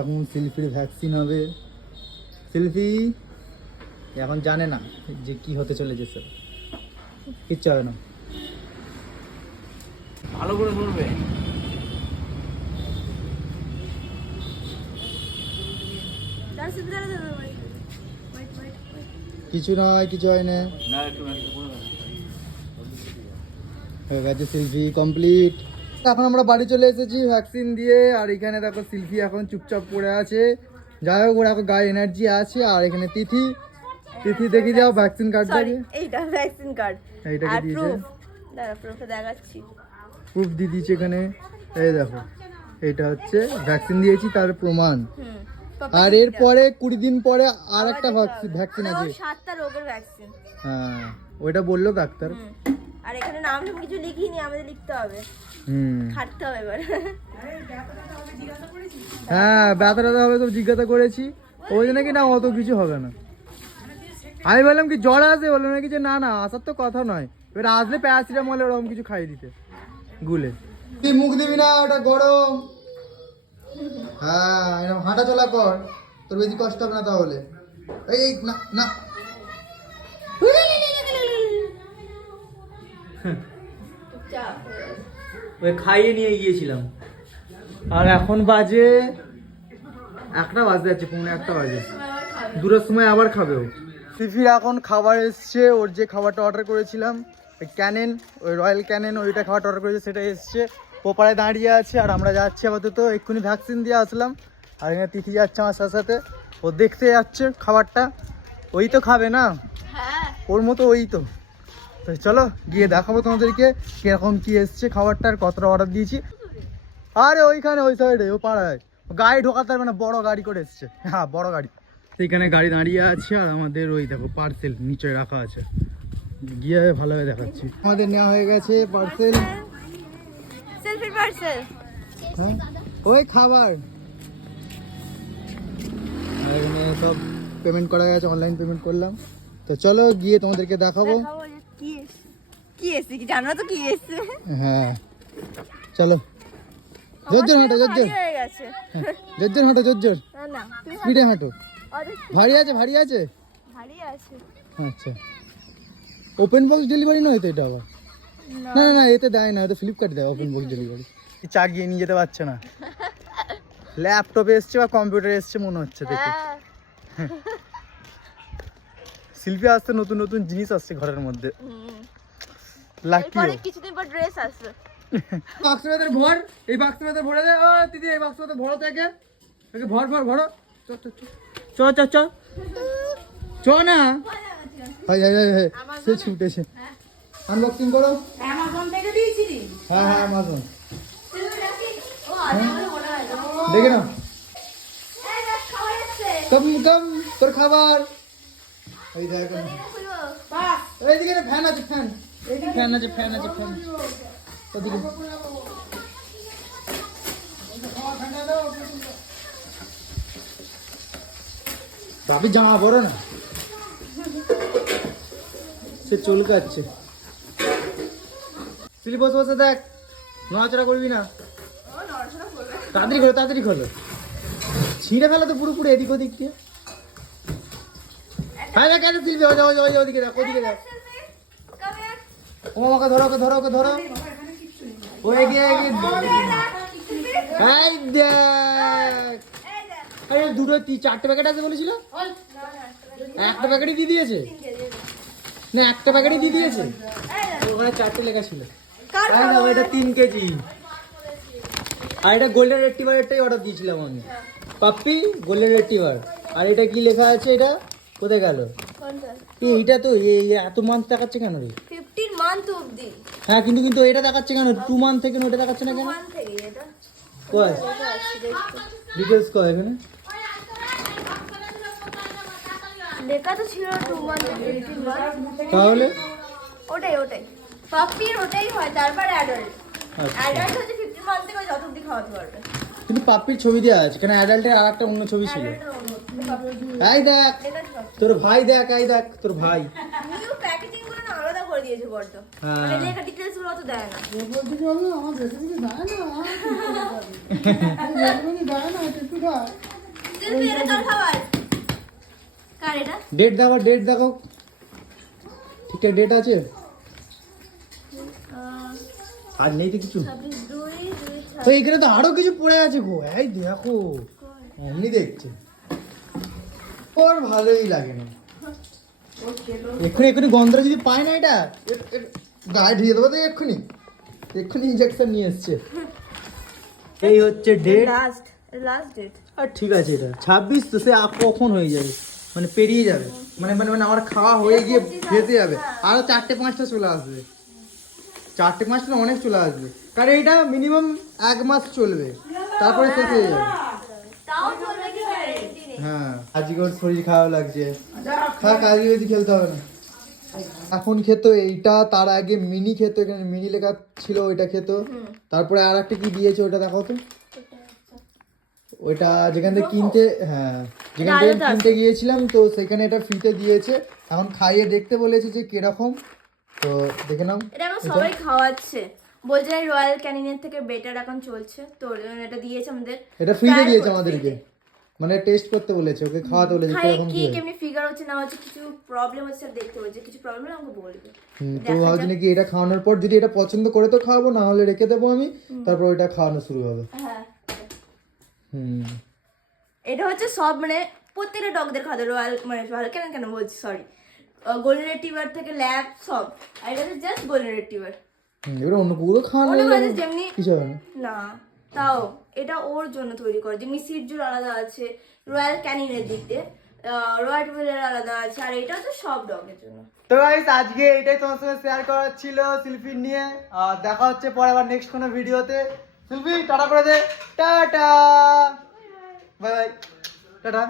এখন সেলফির ভ্যাকসিন হবে। সেলফি এখন জানে না যে কি হতে চলেছে স্যার কিচ্ছু হবে না। ভালো করে ধরবে কিছু নয় কিছু হয় না সেলফি কমপ্লিট এখন আমরা বাড়ি চলে এসেছি ভ্যাকসিন দিয়ে। আর এখানে দেখো সেলফি এখন চুপচাপ পড়ে আছে। যাই হোক ওর এখন গায়ে এনার্জি আছে। আর এখানে তিথি। তিথি দেখি যাও ভ্যাকসিন কার্ড দেখে এইটা ভ্যাকসিন কার্ড দিয়েছে। প্রুফ দাঁড়া প্রুফটা দেখাচ্ছি। প্রুফ দিয়ে দিয়েছে এখানে। এই দেখো এটা হচ্ছে ভ্যাকসিন দিয়েছি তার প্রমাণ। আর এরপরে কুড়ি দিন পরে আর একটা ভ্যাকসিন আছে। সাতটা রোগের ভ্যাকসিন হ্যাঁ ওইটা বলল ডাক্তার। আর এখানে নাম টাম কিছু লিখিনি আমাদের লিখতে হবে। হুম। খাটতে হবে এবার। হ্যাঁ ব্যথা ট্যাথা হবে তো জিজ্ঞাসা করেছি। ওই জন্য কি না অত কিছু হবে না। আমি বললাম কি জ্বর আছে বলল নাকি যে না না আসার তো কথা নয়। এবার আসলে প্যারাসিটামল ওরকম কিছু খাইয়ে দিতে গুলে। তুই মুখ দিবি না ওটা গরম। হ্যাঁ এরকম হাঁটা চলা কর তোর বেশি কষ্ট হবে না তাহলে। এই এই, না না। ওই খাইয়ে নিয়ে গিয়েছিলাম। আর এখন বাজে একটা বাজতে যাচ্ছে পৌনে একটা বাজে। দুটোর সময় আবার খাবে ও। টিফির এখন খাবার এসছে ওর যে খাবারটা অর্ডার করেছিলাম ওই ক্যানেন ওই রয়্যাল ক্যানেন ওইটা খাবারটা অর্ডার করেছে সেটা এসছে। পোপাড়ায় দাঁড়িয়ে আছে আর আমরা যাচ্ছি আপাতত এক্ষুনি ভ্যাকসিন দিয়ে আসলাম। আর এখানে তিথি যাচ্ছে আমার সাথে সাথে। ও দেখতে যাচ্ছে খাবারটা। ওই তো খাবে না? হ্যাঁ। ওর মতো ওই তো। তো চলো গিয়ে দেখাবো তোমাদেরকে কীরকম কি এসছে খাবারটা আর কতটা অর্ডার দিয়েছি। আরে ওইখানে ওই সাইডে ও পাড়ায়। গাড়ি ঢোকাতে পারবে না বড় গাড়ি করে এসছে। হ্যাঁ বড় গাড়ি। তো এখানে গাড়ি দাঁড়িয়ে আছে আর আমাদের ওই দেখো পার্সেল নিচে রাখা আছে। গিয়ে ভালোভাবে দেখাচ্ছি। আমাদের নেওয়া হয়ে গেছে পার্সেল সেলফি পার্সেল হ্যাঁ? ওই খাবার। আর এখানে সব পেমেন্ট করা গেছে অনলাইন পেমেন্ট করলাম। তো চলো গিয়ে তোমাদেরকে দেখাবো। কি এসছে কি? জানো তো কি এসছে হ্যাঁ। চলো। জোর জোর হাঁটো জোর জোর ভারী গেছে। জোর জোর হাঁটো জোর জোর না না তুমি স্পিডে হাঁটো। ভারী আছে ভারী আছে? ভারী আছে। আচ্ছা। ওপেন বক্স ডেলিভারি নয় তো এটা আবার? না। না এতে দেয় না ফ্লিপকার্ট দেয় ওপেন বক্স ডেলিভারি চা গিয়ে নিয়ে যেতে পারছে না। ল্যাপটপে এসছে বা কম্পিউটারে এসছে মনে হচ্ছে দেখে। হ্যাঁ। শিল্পী আসতে নতুন নতুন জিনিস আসছে ঘরের মধ্যে। লাকি কিছুদিন পর ড্রেস আসবে। ভেতর ভর এই বাক্স ভেতর ভরে দে। ও দিদি এই বাক্স ভেতর ভরো থেকে একে ভর ভর ভরো। চ চ চ। চ না। হাই হাই হাই সে ছুটেছে। আনবক্সিং করো। অ্যামাজন থেকে দিয়েছিলি হ্যাঁ হ্যাঁ আমাজন দেখে নাও। কম কম তোর খাবার। এই দেখ। বাহ। এইদিকে না ফ্যান আছে ফ্যান ফ্যান আছে ফ্যান আছে, ফ্যান। ওদিকে। জামা পরো না? সে চুলকাচ্ছে। তুই বসে বসে দেখ, নড়াচড়া করবি না। তাড়াতাড়ি খোলো তাড়াতাড়ি খোলো। ছিঁড়ে ফেলো তো পুরো পুরো এদিক ওদিক দিয়ে। হ্যাঁ দেখ কেন ওই ওদিকে দেখ ওদিকে দেখ। ও ওকে ধরো ওকে ধরো ওকে ধরো। ও এগিয়ে এগিয়ে। এই দেখ। আরে দুটো চারটে প্যাকেট আছে বলেছিল? একটা প্যাকেটই দিয়ে দিয়েছে? না একটা প্যাকেটই দিয়ে দিয়েছে? ওখানে চারটে লেখা ছিল। কার না এটা তিন কেজি। আর এটা গোল্ডেন রেটিভারেরটাই অর্ডার দিয়েছিলাম আমি। পাপ্পি গোল্ডেন রেটিভার আর এটা কি লেখা আছে এটা? কোথায় গেল? এই এইটা তো এই এত মান্থ দেখাচ্ছে কেন রে? ফিফটিন মান্থ অবধি। হ্যাঁ কিন্তু কিন্তু এটা দেখাচ্ছে কেন? টু মান্থ থেকে ওটা দেখাচ্ছে না কেন? ওয়ান থেকে এটা। কয় ডিটেলস কয় এখানে? লেখা তো ছিল টু মান্থ তাহলে? ওটাই ওটাই। পাপির ওটাই হয় তারপর অ্যাডাল্ট আচ্ছা। অ্যাডাল্ট হচ্ছে ফিফটিন মান্থ থেকে যত অবধি খাওয়াতে পারবে। কিন্তু পাপ্পির ছবি দেওয়া আছে কেন অ্যাডাল্টের আর একটা অন্য ছবি ছিল? এই দেখ তোর ভাই দেখ এই দেখ তোর ভাই নিউ প্যাকেজিংগুলো না আলাদা করে দিয়েছে বড্ড। হ্যাঁ। মানে লেখা ডিটেলসগুলো অত দেয় না। আমার বেশি কিছু দেয় না? বেশি দেয়? না একটু দেয়। শিল্পী এটা কার খাবার। কার এটা? ডেট দেখো ডেট দেখো ঠিকঠাক ডেট আছে? আজ নেই তো কিছু? তো এখানে তো আরও কিছু পড়ে আছে গো। এই দেখো অমনি দেখছে। ওর ভালোই লাগে না। এক্ষুনি এক্ষুনি গন্ধটা যদি পায় না এটা গায়ে ঢিয়ে দেবো তো এক্ষুনি। এক্ষুনি ইঞ্জেকশন নিয়ে এসছে। এই হচ্ছে ডেট লাস্ট লাস্ট ডেট আর ঠিক আছে এটা। ছাব্বিশ তো সে আর কখন হয়ে যাবে? মানে পেরিয়ে যাবে। মানে মানে মানে আমার খাওয়া হয়ে গিয়ে যেতে যাবে। আরও চারটে পাঁচটা চলে আসবে। চারটে পাঁচটা অনেক চলে আসবে। কারণ এটা মিনিমাম এক মাস চলবে। তারপরে শেষ হয়ে যাবে। তাও চলবে কি হ্যাঁ। আজকে ওর শরীর খারাপ লাগছে। থাক আজকে বেশি খেলতে হবে না? এখন খেত এইটা তার আগে মিনি খেত এখানে মিনি লেখা ছিল ওইটা খেত। তারপরে আর একটা কি দিয়েছে ওটা দেখাও তো। ওইটা যেখান থেকে কিনতে হ্যাঁ যেখান থেকে কিনতে গিয়েছিলাম তো সেখানে এটা ফ্রিতে দিয়েছে। এখন খাইয়ে দেখতে বলেছে যে কীরকম। তো দেখে নাও। এটা এখন সবাই খাওয়াচ্ছে। বলছে রয়্যাল ক্যানিনের থেকে বেটার এখন চলছে। তো এটা দিয়েছে আমাদের। এটা ফ্রিতে দিয়েছে আমাদেরকে। মানে টেস্ট করতে বলেছে ওকে খাওয়াতে বলেছে খাই কীরকম কি কি হয়। ফিগার হচ্ছে না হচ্ছে কিছু প্রবলেম হচ্ছে দেখতে বলছে কিছু প্রবলেম হলে আমাকে বলবে। তো ভাবছি নাকি এটা খাওয়ানোর পর যদি এটা পছন্দ করে তো খাওয়াবো না হলে রেখে দেবো আমি তারপর ওইটা খাওয়ানো শুরু হবে। হ্যাঁ। হুম। এটা হচ্ছে সব মানে প্রত্যেকটা ডগদের খাদ্য রয়্যাল মানে রয়্যাল কেন কেন বলছি সরি গোল্ডেন রেটিভার থেকে ল্যাব সব আর এটা জাস্ট গোল্ডেন রেটিভার এবার অন্য কুকুরও খাওয়ানো যেমনি কিছু হবে না না। তাও এটা ওর জন্য তৈরি করে। যেমনি সিটজুর আলাদা আছে রয়্যাল ক্যানিনের দিক দিয়ে। রয়্যাল টুয়েলের আলাদা আছে আর এটা হচ্ছে সব ডগের জন্য। তো গাইস আজকে এটাই তোমার সঙ্গে শেয়ার করার ছিল শিল্পীর নিয়ে। আর দেখা হচ্ছে পরে আবার নেক্সট কোনো ভিডিওতে শিল্পী টাটা করে দে। টাটা! Bye bye tata.